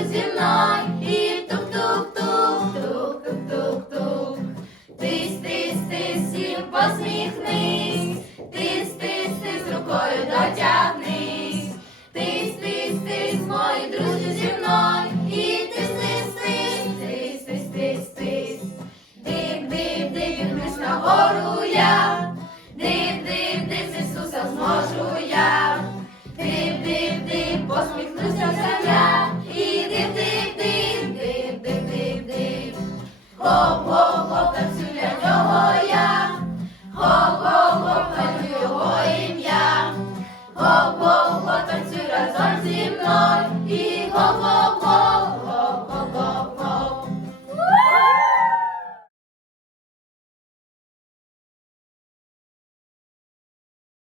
поруч зі мною, і тук-тук-тук, тук-тук-тук-тук. Тись, тись, тись, всім посміхнись, тись, тись, тись, рукою дотягнись, тись, тись, тись, мої друзі зі мною, і тись, тись, тись, тись, тись, тись, тись. Дип, дип, дип, піднімусь нагору я, дип, дип, дип, з Ісуса зможу я, дип, дип, дип, посміхнуся земля, і дип, дип, дип, дип, дип, дип, дип. Гоп, гоп, гоп, танцюю для нього я, гоп, гоп, гоп, хвалю його ім'я, гоп, гоп, гоп, танцюй разом зі мною.